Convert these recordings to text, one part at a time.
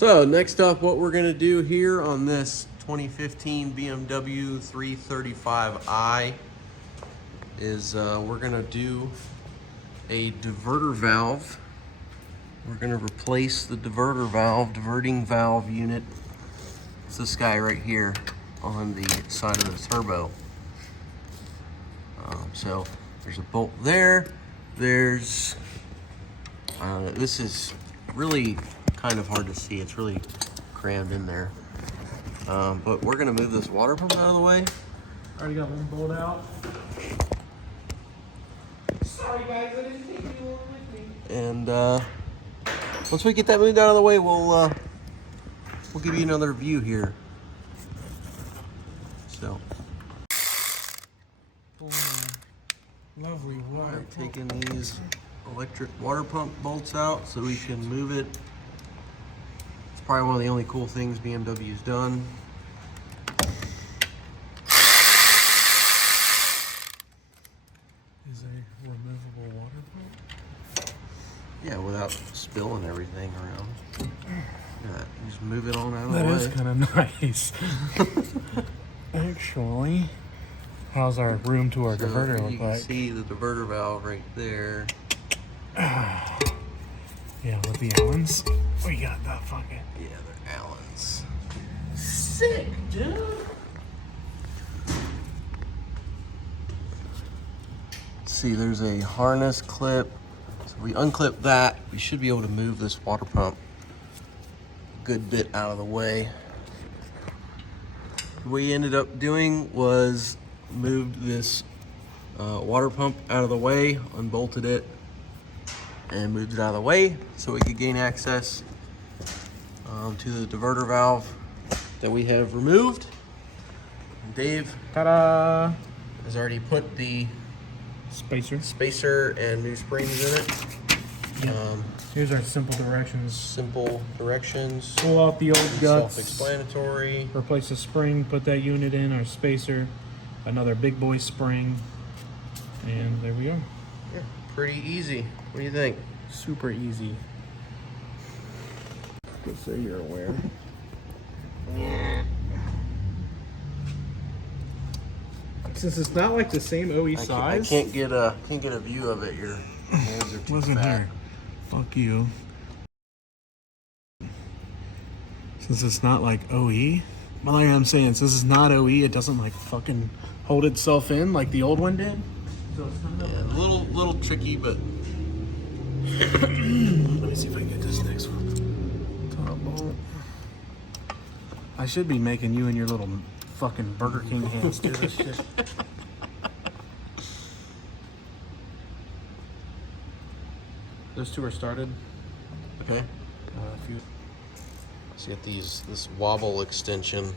So next up, what we're gonna do here on this 2015 BMW 335i is we're gonna do a diverter valve. We're gonna replace the diverting valve unit. It's this guy right here on the side of the turbo. So there's a bolt there. There's, this is really kind of hard to see. It's really crammed in there. But we're gonna move this water pump out of the way. Already got one bolt out. Sorry guys, I didn't take you along with me. And once we get that moved out of the way, we'll give you another view here. So. Lovely water. Taking these electric water pump bolts out so we can move it. It's probably one of the only cool things BMW's done. Is a removable water pump? Yeah, without spilling everything around. Yeah, you just move it on out of the way. That is kind of nice. Actually, how's our room to our diverter look like? You can see the diverter valve right there. Yeah, with the Allens, we got that fucking. Yeah, they're Allens. Sick, dude. See, there's a harness clip. So if we unclip that, we should be able to move this water pump a good bit out of the way. What we ended up doing was moved this water pump out of the way, unbolted it, and moved it out of the way so we could gain access to the diverter valve that we have removed. And Dave Ta-da! has already put the spacer and new springs in it. Yep. Here's our simple directions. Simple directions. Pull out the old guts. Self-explanatory. Replace the spring, put that unit in, our spacer, another big boy spring, and there we go. Yeah, pretty easy. What do you think? Super easy. Just so you're aware. Since it's not like the same OE size. I can't get a view of it. Your hands are too Wasn't fat. here. Fuck you. Since it's not like OE, but like I'm saying, since it's not OE, it doesn't like fucking hold itself in like the old one did. So it's kind of Yeah, a little tricky, but let me see if I can get this next one. Top bolt. I should be making you and your little fucking Burger King hands do this shit. Those two are started. okay. If you Let's get this wobble extension.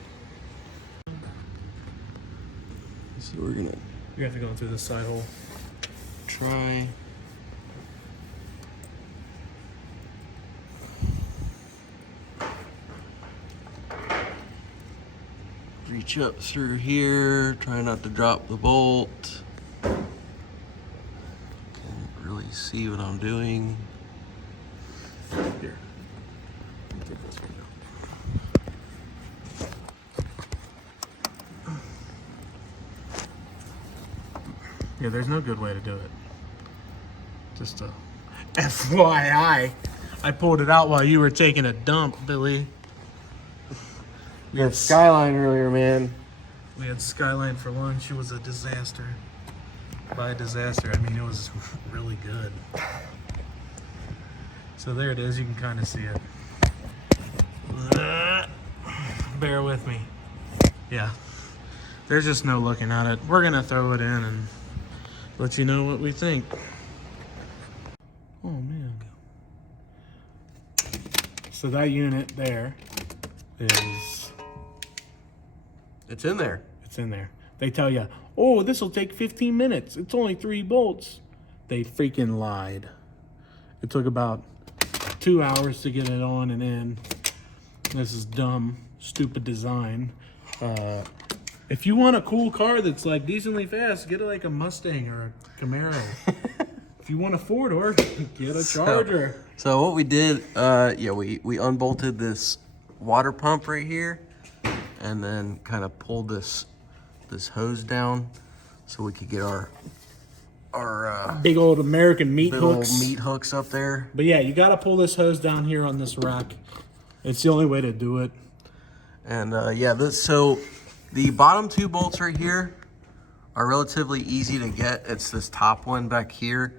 So we're gonna have to go through this side hole. try. Reach up through here, try not to drop the bolt. Can't really see what I'm doing. Here. Yeah, there's no good way to do it. Just a FYI. I pulled it out while you were taking a dump, Billy. We had Skyline earlier, man. We had Skyline for lunch. It was a disaster. By disaster, I mean it was really good. So there it is. You can kind of see it. Bear with me. Yeah. There's just no looking at it. We're going to throw it in and let you know what we think. Oh, man. So that unit there is... It's in there. It's in there. They tell you, oh, this will take 15 minutes. It's only 3 bolts. They freaking lied. It took about 2 hours to get it on and in. This is dumb, stupid design. If you want a cool car that's like decently fast, get it like a Mustang or a Camaro. if you want a 4-door, get a Charger. So what we did, yeah, we unbolted this water pump right here, and then kind of pulled this hose down so we could get our big old American meat big hooks. old meat hooks up there. But yeah, you got to pull this hose down here on this rack. It's the only way to do it. And yeah, so the bottom 2 bolts right here are relatively easy to get. It's this top one back here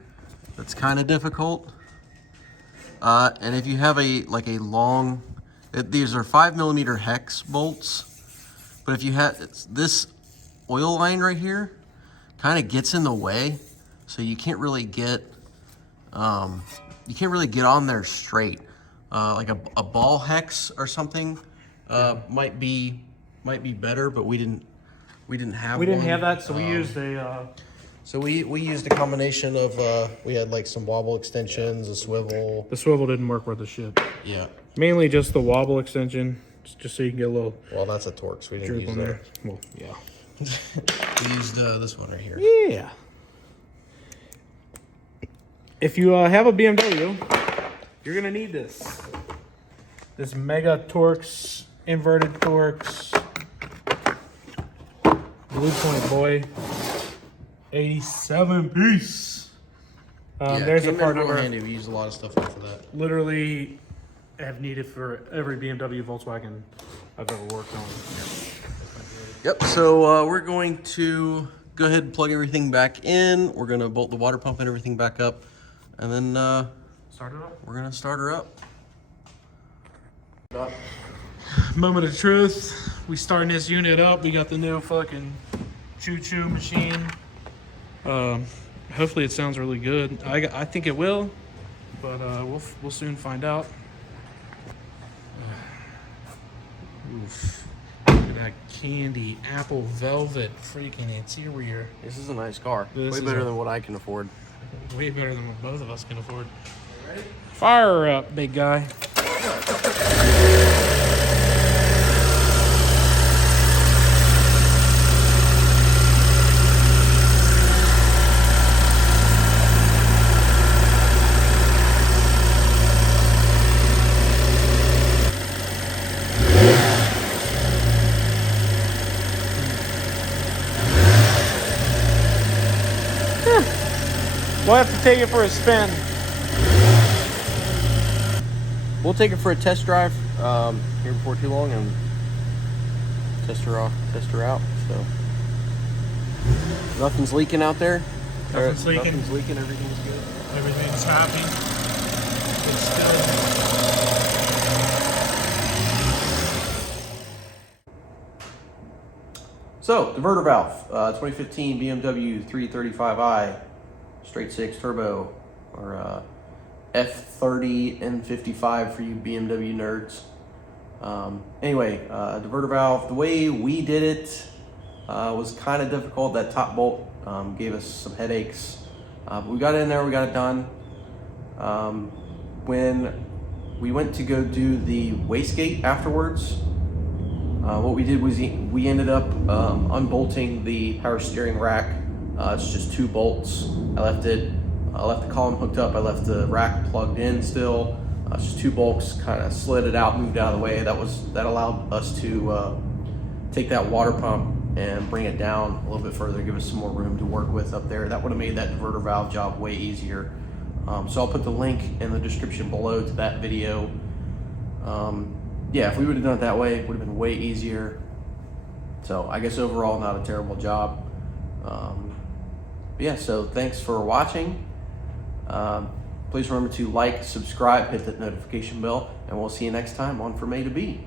that's kind of difficult. And if you have a long, these are 5mm hex bolts, but if you have this oil line right here, kind of gets in the way, so you can't really get on there straight. Like a ball hex or something might be better, but we didn't have that, so we used a. So we used a combination of we had like some wobble extensions, a swivel. The swivel didn't work worth a shit. Yeah. Mainly just the wobble extension, just so you can get a little. Well, that's a Torx. We didn't Droop use on that. there. Well, yeah. We used this one right here. Yeah. If you have a BMW, you're gonna need this. This Mega Torx, inverted Torx, Blue Point Boy, 87 piece. There's a part number. Handy. We used a lot of stuff off of that. Literally, have needed for every BMW, Volkswagen I've ever worked on. Yep. So we're going to go ahead and plug everything back in. We're gonna bolt the water pump and everything back up, and then Start it up. we're gonna start her up. Moment of truth. We starting this unit up. We got the new fucking choo-choo machine. Hopefully it sounds really good. I think it will, but we'll soon find out. Oof. Look at that candy apple velvet freaking interior. This is a nice car. This Way is better a- than what I can afford. Way better than what both of us can afford. Ready? Fire her up, big guy. We'll have to take it for a spin. We'll take it for a test drive here before too long and test her out. So nothing's leaking out there. Nothing's leaking. Nothing's leaking. Everything's good. Everything's happy. It's still. So diverter valve, 2015 BMW 335i, straight 6 turbo, or F30 N55 for you BMW nerds. Anyway, diverter valve, the way we did it was kind of difficult. That top bolt gave us some headaches. But we got in there, we got it done. When we went to go do the wastegate afterwards, what we did was we ended up unbolting the power steering rack. It's just 2 bolts. I left the column hooked up. I left the rack plugged in still. It's just 2 bolts. Kind of slid it out, moved out of the way. That allowed us to take that water pump and bring it down a little bit further, give us some more room to work with up there. That would have made that diverter valve job way easier. So I'll put the link in the description below to that video. Yeah, if we would have done it that way, it would have been way easier. So I guess overall, not a terrible job. Yeah, so thanks for watching. Please remember to like, subscribe, hit that notification bell, and we'll see you next time on From A to B.